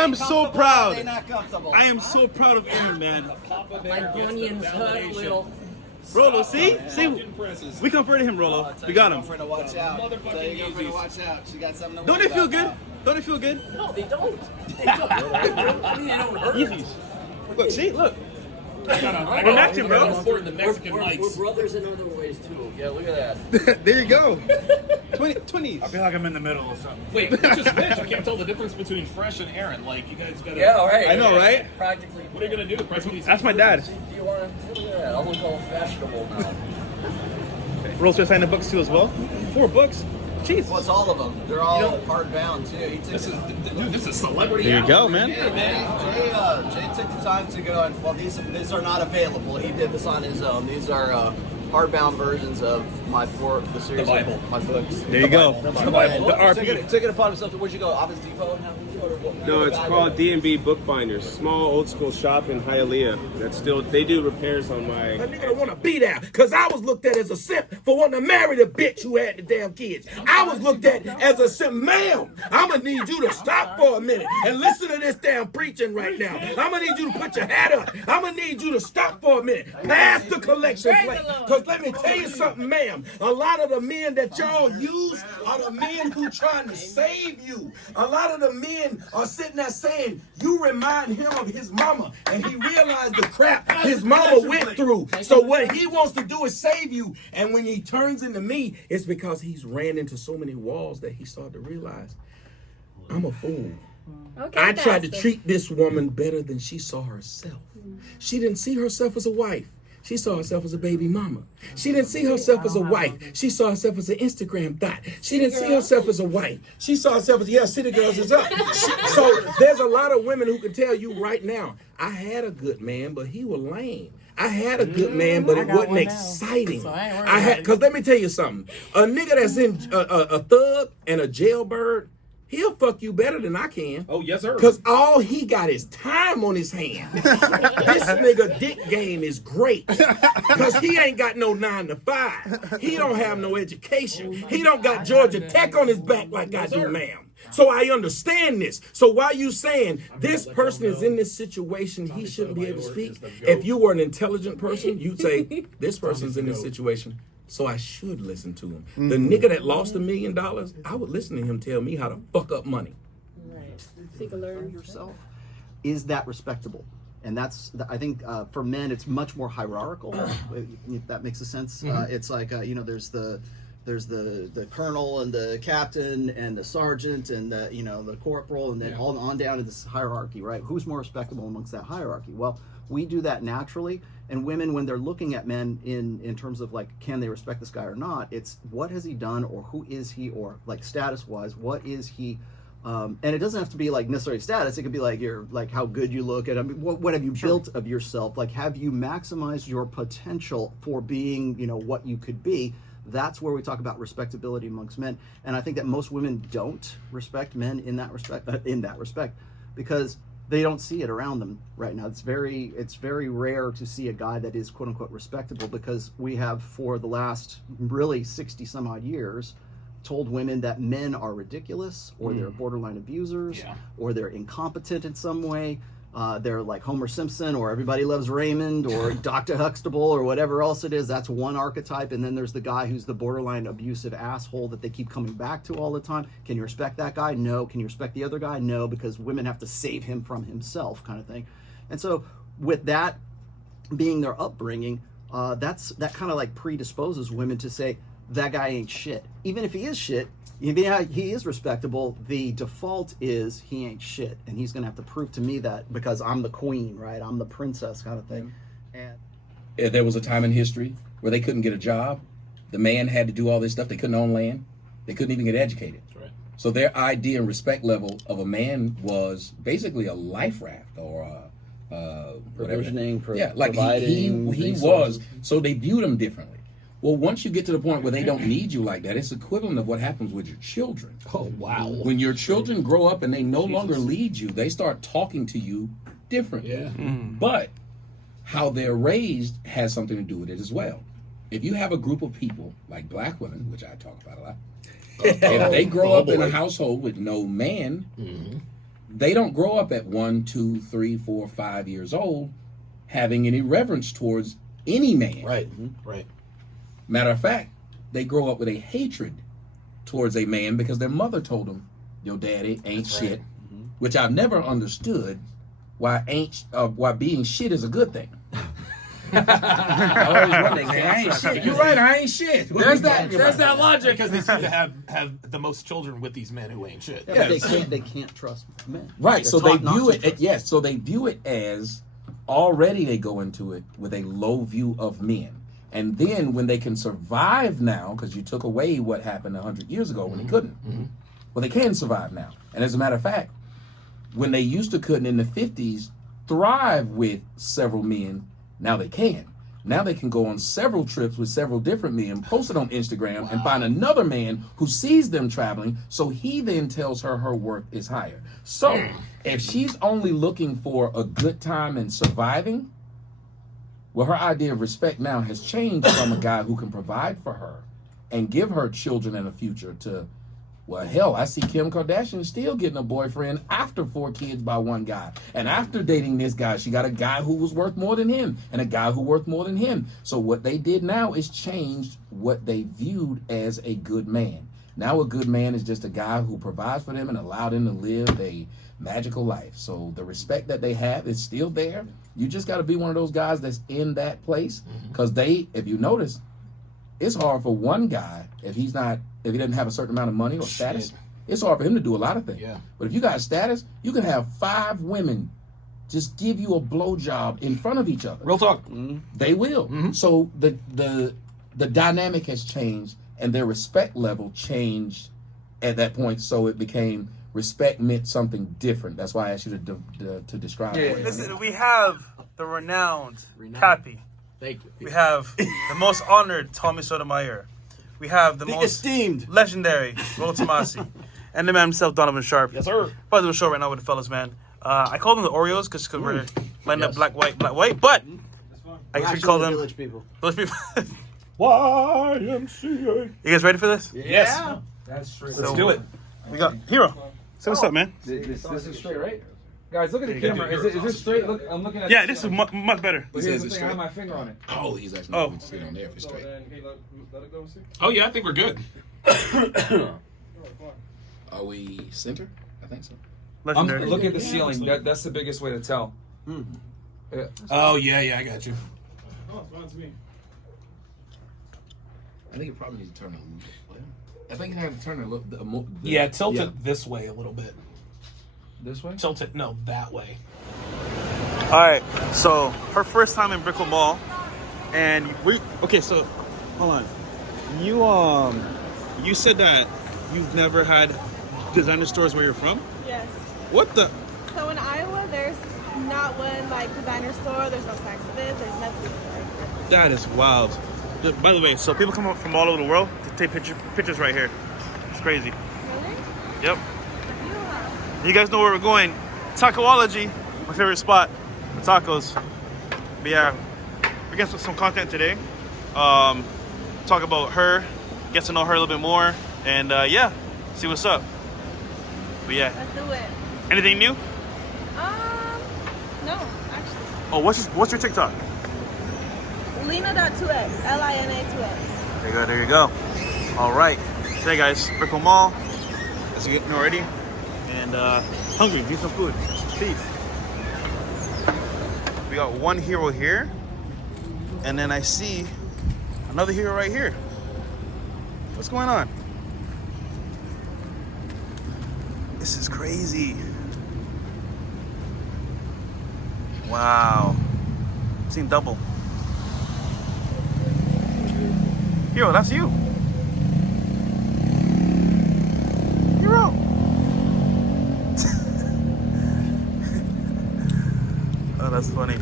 I'm so proud. They not comfortable. I am so proud of Aaron, man. Like onions hurt little. Rolo, see? We comforted him, Rolo. We got him. To watch out. So you go for to watch out. She got something to Don't worry they feel about good? Don't they feel good? No, they don't. They don't. I mean, they don't hurt. Yeezys. Look, see? Look. I We're matching, bro. The Mexican We're lights. brothers in other ways too. Yeah, look at that. There you go. 20s. I feel like I'm in the middle or something. Wait, which is which? I can't tell the difference between Fresh and Aaron. Like, you guys gotta. Yeah, all right. I know, right? Practically. What are you gonna do? Practically. That's my dad. Do you want to look at that? I'll look all fashionable now. Rolo's gonna sign the books too as well. 4 books. Jeez. Well, it's all of them. They're all hardbound too. He took This is celebrity. There you go, man. Jay took the time to go and these are not available. He did this on his own. These are hardbound versions of the series The Bible. of my books. There you go. The RP. Took it upon himself. Where'd you go? Office Depot? No, it's called D&B Bookbinders. Small old school shop in Hialeah. That's still, they do repairs on my. A nigga don't want to be there because I was looked at as a simp for wanting to marry the bitch who had the damn kids. I was looked at as a simp. Ma'am, I'm going to need you to stop for a minute and listen to this damn preaching right now. I'm going to need you to put your hat up. I'm going to need you to stop for a minute. Pass the collection plate. Because let me tell you something, ma'am. A lot of the men that y'all use are the men who trying to save you. A lot of the men are sitting there saying, you remind him of his mama, and he realized the crap his mama went through. So what he wants to do is save you. And when he turns into me, it's because he's ran into so many walls that he started to realize, I'm a fool. Okay, I tried to Pastor. treat this woman better than she saw herself. She didn't see herself as a wife. She saw herself as a baby mama. She didn't see herself as a wife. She saw herself as an Instagram thought. She didn't see herself as a wife. She saw herself as, City Girls is up. So there's a lot of women who can tell you right now, I had a good man, but he was lame. I had a good man, but it wasn't exciting. Because let me tell you something. A nigga that's in a thug and a jailbird, he'll fuck you better than I can. Oh, yes, sir. Because all he got is time on his hand. This nigga dick game is great. Because he ain't got no 9 to 5. He don't have no education. He don't got Georgia Tech on his back like I do, ma'am. So I understand this. So why you saying this person is in this situation, he shouldn't be able to speak? If you were an intelligent person, you'd say, this person's in this situation, so I should listen to him. The nigga that lost $1 million, I would listen to him tell me how to fuck up money. Right. Take a learn yourself. Is that respectable? And that's, I think, for men, it's much more hierarchical. If that makes a sense. It's like, there's the colonel and the captain and the sergeant and the corporal and then all on down to this hierarchy, right? Who's more respectable amongst that hierarchy? Well, we do that naturally. And women, when they're looking at men in terms of like, can they respect this guy or not? It's what has he done, or who is he, or like status wise, what is he? And it doesn't have to be like necessarily status. It could be like how good you look at. I mean, what have you built of yourself? Like, have you maximized your potential for being, what you could be? That's where we talk about respectability amongst men. And I think that most women don't respect men in that respect, because they don't see it around them right now. It's very rare to see a guy that is quote unquote respectable, because we have for the last really 60 some odd years told women that men are ridiculous, or they're borderline abusers, or they're incompetent in some way. They're like Homer Simpson, or Everybody Loves Raymond, or Dr. Huxtable, or whatever else it is. That's one archetype. And then there's the guy who's the borderline abusive asshole that they keep coming back to all the time. Can you respect that guy? No. Can you respect the other guy? No, because women have to save him from himself, kind of thing. And so with that being their upbringing, that kind of like predisposes women to say, that guy ain't shit. Even if he is shit, even if he is respectable, the default is he ain't shit, and he's gonna have to prove to me that because I'm the queen, right? I'm the princess, kind of thing. And there was a time in history where they couldn't get a job. The man had to do all this stuff. They couldn't own land. They couldn't even get educated. Right. So their idea and respect level of a man was basically a life raft or provisioning, providing. He was. So they viewed him differently. Well, once you get to the point where they don't need you like that, it's equivalent of what happens with your children. Oh, wow. When your children grow up and they no longer lead you, they start talking to you differently. Yeah. But how they're raised has something to do with it as well. If you have a group of people, like black women, which I talk about a lot, if they grow up in a household with no man, they don't grow up at 1, 2, 3, 4, 5 years old having any reverence towards any man. Right. Right. Matter of fact, they grow up with a hatred towards a man because their mother told them, "Your daddy ain't shit," which I've never understood why being shit is a good thing. I always wondered, man, I ain't shit. You're right, I ain't shit. There's that logic because they seem to have the most children with these men who ain't shit. Yeah, but they can't trust men. Right, They're so they taught not view to it. trust Yes, so they view it as already they go into it with a low view of men, and then when they can survive now, because you took away what happened 100 years ago when they couldn't. Well, they can survive now, and as a matter of fact, when they used to couldn't in the 50s thrive with several men, now they can. Now they can go on several trips with several different men, post it on Instagram, and find another man who sees them traveling, so he then tells her her worth is higher. So if she's only looking for a good time and surviving, well, her idea of respect now has changed from a guy who can provide for her and give her children and a future to, well, hell, I see Kim Kardashian still getting a boyfriend after 4 kids by one guy. And after dating this guy, she got a guy who was worth more than him and a guy who worth more than him. So what they did now is changed what they viewed as a good man. Now a good man is just a guy who provides for them and allow them to live a magical life. So the respect that they have is still there. You just got to be one of those guys that's in that place. Because if you notice, it's hard for one guy if he doesn't have a certain amount of money or status. It's hard for him to do a lot of things. Yeah. But if you got status, you can have 5 women just give you a blowjob in front of each other. Real talk. They will. So the dynamic has changed, and their respect level changed at that point. So it became respect meant something different. That's why I asked you to describe it. Listen, we have the renowned Cappy. Thank you. We have the most honored Tommy Sotomayor. We have the most esteemed, legendary Rolo Tomasi. And the man himself, Donovan Sharp. Yes, sir. About to do a show right now with the fellas, man. I call them the Oreos because we're lining up black, white. But I guess we call them village people. Village people. YMCA. You guys ready for this? Yes. That's straight. So, Let's do it. We got Hero. Say what's up, man. This is straight, right? Guys, look at the camera. Is this straight? Look, I'm looking at. Yeah, this is much better. But here's the thing, I have my finger on it. Oh, he's actually Oh. going to sit on there for straight. Oh yeah, I think we're good. Are we center? I think so. Legendary. Look at the ceiling. That's the biggest way to tell. Yeah. Oh yeah, I got you. I think it probably needs to turn a little bit. I think it has to turn a little. Yeah, tilt it this way a little bit. This way? Tilt it, no, that way. All right, so her first time in Brickell Mall, and so hold on. You said that you've never had designer stores where you're from? Yes. What the? So in Iowa, there's not one like designer store. There's no Saks Fifth. There's nothing like that. That is wild. By the way, so people come up from all over the world to take pictures right here. It's crazy. Really? Yep. You guys know where we're going. Tacoology, my favorite spot for tacos. But yeah, we're getting some content today. Talk about her, get to know her a little bit more, and yeah, see what's up. But yeah. Let's do it. Anything new? No, actually. Oh, what's your TikTok? Lina.2x. Lina2x. There you go. All right. Today, guys, Brickell Mall. As you know already. And hungry, need some food. Peace. We got one hero here, and then I see another hero right here. What's going on? This is crazy. Wow. Seen double. Hero, that's you. Hero. Oh, that's funny.